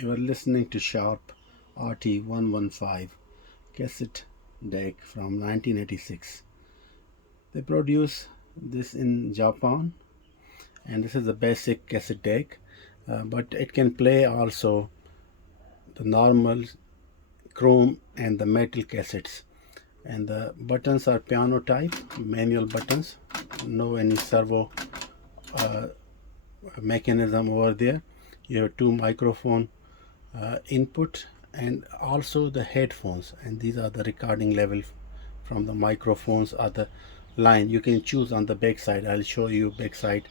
You are listening to Sharp RT-115 Cassette Deck from 1986. They produce this in Japan, and this is the basic cassette deck, but it can play also the normal chrome and the metal cassettes. And the buttons are piano type, manual buttons, no any servo mechanism over there. You have two microphone input and also the headphones, and these are the recording level from the microphones or the line. You can choose on the back side. I'll show you back side.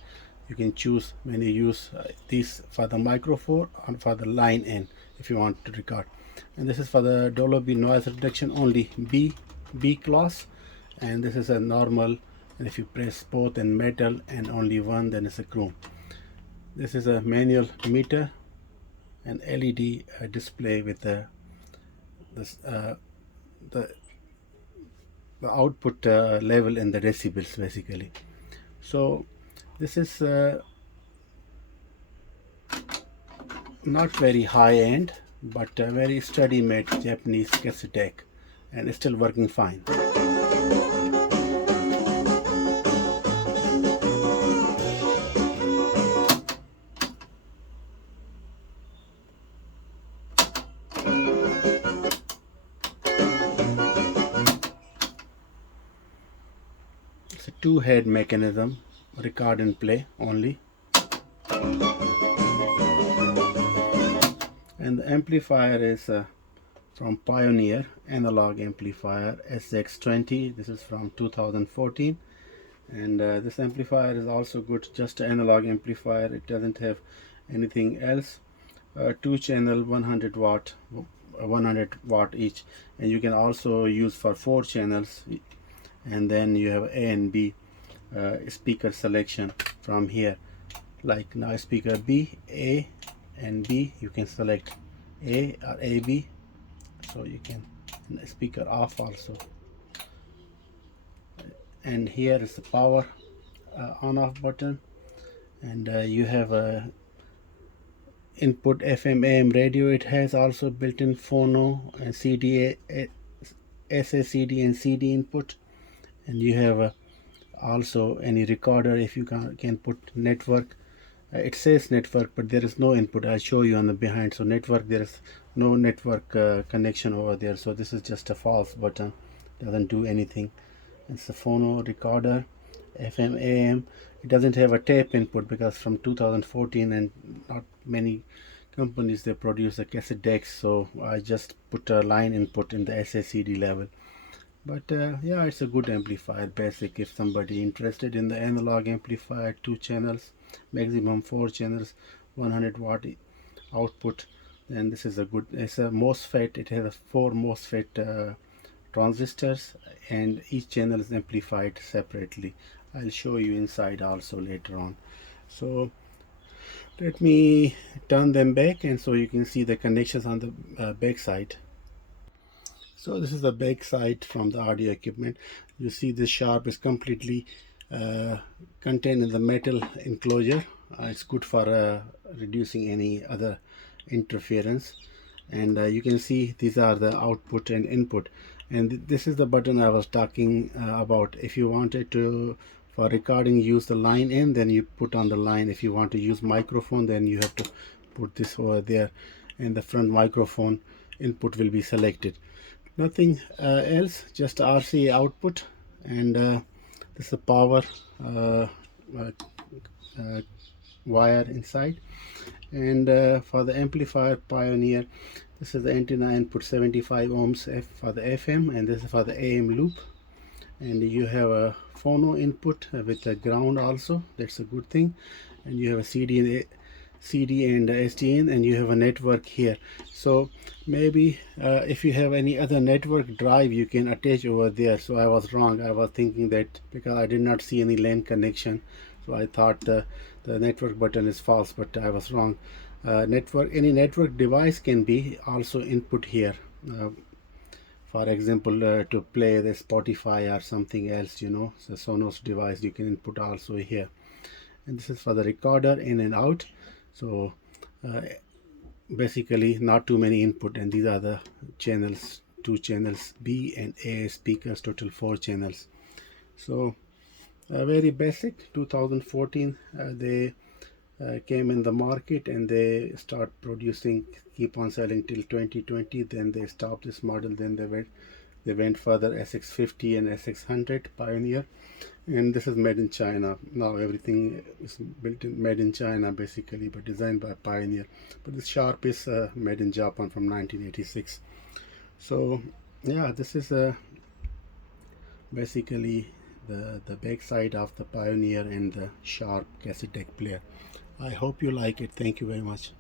You can choose when you use these for the microphone and for the line in if you want to record. And this is for the Dolby noise reduction, only B class, and this is a normal, and if you press both in metal and only one, then it's a chrome. This is a manual meter, an LED display with the output level in the decibels basically. So this is not very high end, but a very study made Japanese cassette deck, and it's still working fine. It's a two-head mechanism, record and play only. And the amplifier is from Pioneer Analog Amplifier SX-20. This is from 2014, and this amplifier is also good, just an analog amplifier. It doesn't have anything else. Two channel, 100 watt each, and you can also use for 4 channels, and then you have A and B speaker selection from here. Like now speaker B, A and B, you can select A or AB, so you can speaker off also. And here is the power on off button, and you have a input FM AM radio. It has also built-in phono and CD, SACD and CD input, and you have also any recorder if you can put network. It says network, but there is no input. I'll show you on the behind. So network, there is no network connection over there, so this is just a false button, doesn't do anything. It's a phono recorder, FM AM. It doesn't have a tape input because from 2014, and not many companies they produce a cassette decks, so I just put a line input in the SACD level. But yeah, it's a good amplifier, basic. If somebody interested in the analog amplifier, 2 channels, maximum 4 channels, 100 watt output, then this is a good. It's a MOSFET. It has a 4 MOSFET transistors, and each channel is amplified separately. I'll show you inside also later on. So let me turn them back, and so you can see the connections on the back side. So this is the back side from the audio equipment. You see this sharp is completely contained in the metal enclosure. It's good for reducing any other interference. And you can see these are the output and input. And this is the button I was talking about. If you wanted to, for recording, use the line in, then you put on the line. If you want to use microphone, then you have to put this over there, and the front microphone input will be selected. Nothing else, just RC output, and this is the power wire inside. And for the amplifier Pioneer, this is the antenna input, 75 ohms for the FM, and this is for the AM loop. And you have a phono input with the ground also, that's a good thing. And you have a CD and SDN, and you have a network here. So maybe if you have any other network drive, you can attach over there. So I was wrong. I was thinking that because I did not see any LAN connection, so I thought the network button is false, but I was wrong. Any network device can be also input here. For example, to play the Spotify or something else, you know, so Sonos device, you can input also here. And this is for the recorder in and out. So basically not too many input, and these are the channels, two channels B and A speakers, total 4 channels. So very basic. 2014 they came in the market, and they start producing, keep on selling till 2020. Then they stopped this model. Then they went further, SX-50 and SX-100 Pioneer, and this is made in China. Now everything is made in China basically, but designed by Pioneer. But this Sharp is made in Japan from 1986. So yeah, this is basically the back side of the Pioneer and the Sharp cassette deck player. I hope you like it. Thank you very much.